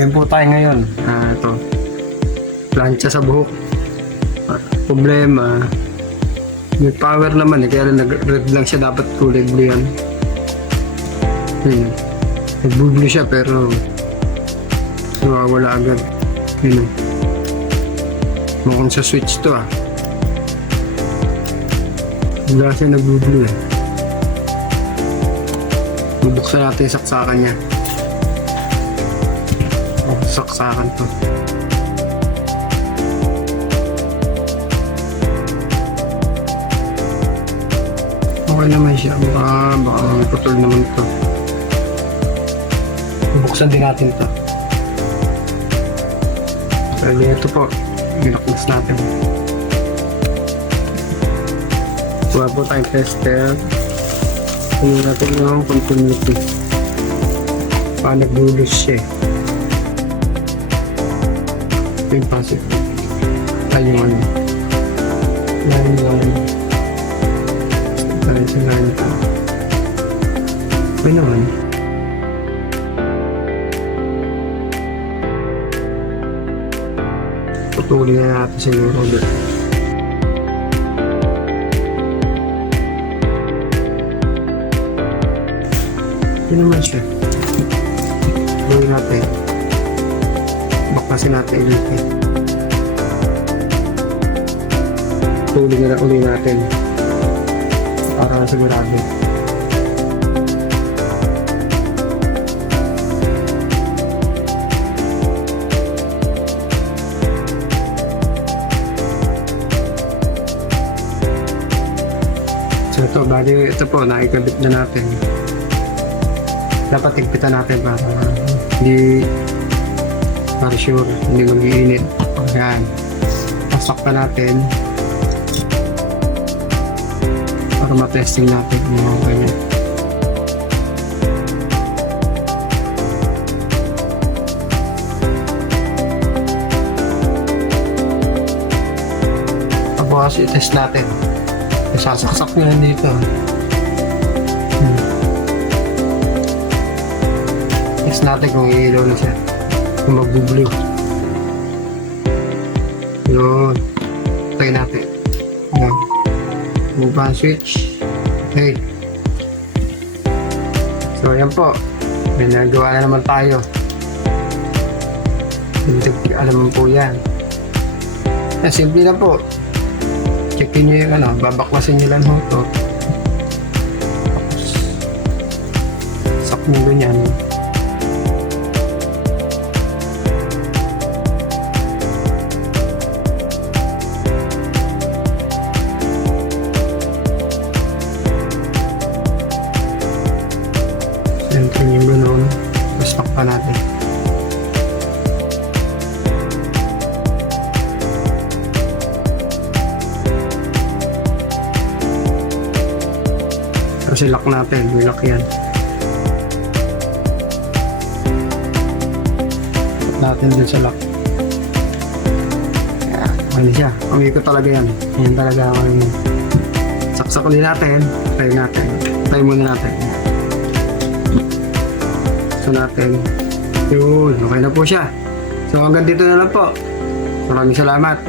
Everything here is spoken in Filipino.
Gagawin po tayo ngayon. Ito. Plancha sa buhok. Problema. May power naman kaya nag-red lang siya, dapat kulay blue yan. Nag-blue siya pero nawawala agad. Mukhang sa switch to Wala siya nag-blue Bubuksan natin yung saksakan niya. Saksakan to. Okay naman siya. Baka putol naman to. Bubuksan din natin to. Pwede ito po. Ginaklas natin. Kuha po tayong tester. Tingnan natin yung continuity. Paano nag-lulus siya yung passive. Ay yung line. Line pa. Okay naman. Putulin na natin siguro ulit. Yun naman siya. Gawin natin. Baklasin natin ulit Tuloy na lang ulit natin para sigurado. So ito, bali ito po, nakikabit na natin. Dapat tigpitan natin para sure hindi mag-iinit. Ayan, pasok pa natin para ma-testing natin yung ganyan. Tapos i-test natin. Sasaksak nyo lang dito. Test natin kung iilaw na siya, kung mag-blue. Yun. Try natin. Yun. Move on switch. Okay. So yan po. May nagawa na naman tayo. Alam mo po yan. Simple na po. Checkin nyo yung babaklasin nyo lang ito. Tapos sak nyo ganyan. Sentro yung ganoon. Tapos takpa natin. Kasi lock natin, may lock yan. Put natin din sa lock. Ano siya, umikot talaga yan. Yan talaga ako yung saksak ulit natin. Try muna natin. So natin. Yun, okay na po siya. So hanggang dito na lang po. Maraming salamat.